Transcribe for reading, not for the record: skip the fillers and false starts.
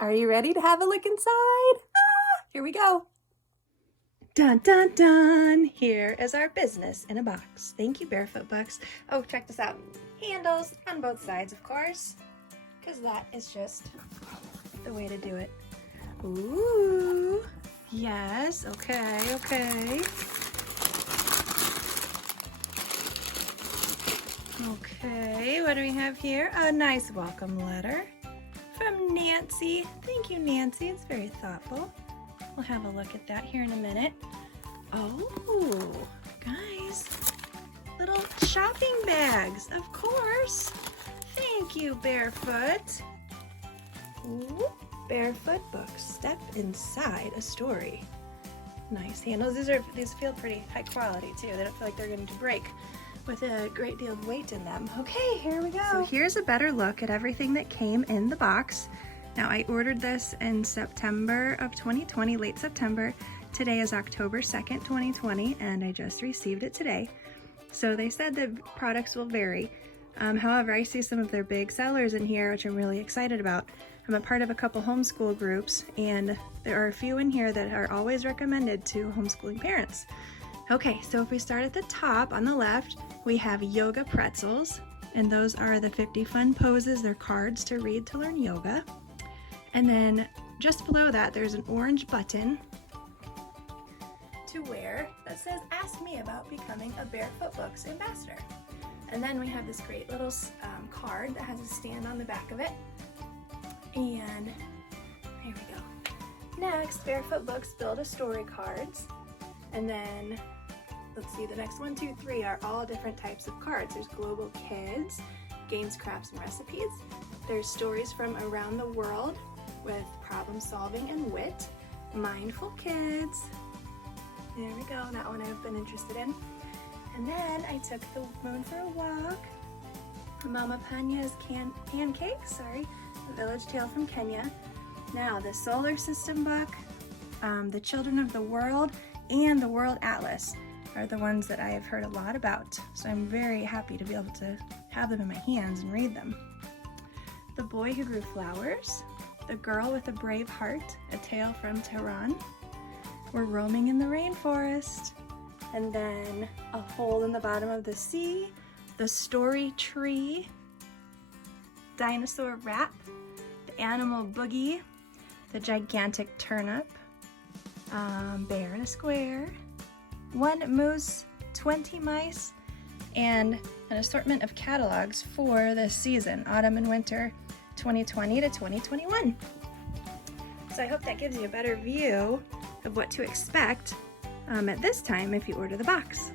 Are you ready to have a look inside? Here we go. Dun dun dun! Here is our business in a box. Thank you, Barefoot Books. Oh, check this out. Handles on both sides, of course, because that is just the way to do it. Ooh, yes, okay. Okay, what do we have here? A nice welcome letter from Nancy. Thank you, Nancy. It's very thoughtful. We'll have a look at that here in a minute. Oh, guys, little shopping bags, of course. Thank you, Barefoot. Ooh, Barefoot Books. Step inside a story. Nice handles. These feel pretty high quality too. They don't feel like they're going to break with a great deal of weight in them. Okay, here we go. So here's a better look at everything that came in the box. Now, I ordered this in September of 2020, late September. Today is October 2nd, 2020, and I just received it today. So they said the products will vary. However, I see some of their big sellers in here, which I'm really excited about. I'm a part of a couple homeschool groups, and there are a few in here that are always recommended to homeschooling parents. Okay, so if we start at the top on the left, we have yoga pretzels, and those are the 50 fun poses. They're cards to read to learn yoga. And then just below that, there's an orange button to wear that says, "Ask me about becoming a Barefoot Books ambassador." And then we have this great little card that has a stand on the back of it. And here we go. Next, Barefoot Books Build a Story cards. And then, let's see, the next 1, 2, 3 are all different types of cards. There's Global Kids, Games, Crafts, and Recipes. There's Stories from Around the World with problem solving and wit. Mindful Kids. There we go, that one I've been interested in. And then I took the moon for a walk. Mama Panya's pancakes, a village tale from Kenya. Now the solar system book, the Children of the World, and the World Atlas are the ones that I have heard a lot about. So I'm very happy to be able to have them in my hands and read them. The Boy Who Grew Flowers, The Girl with a Brave Heart, a tale from Tehran. We're roaming in the rainforest. And then A Hole in the Bottom of the Sea, The Story Tree, Dinosaur Rap, The Animal Boogie, The Gigantic Turnip, Bear in a Square, 1 Moose, 20 Mice, and an assortment of catalogs for this season, autumn and winter 2020 to 2021. So I hope that gives you a better view of what to expect at this time if you order the box.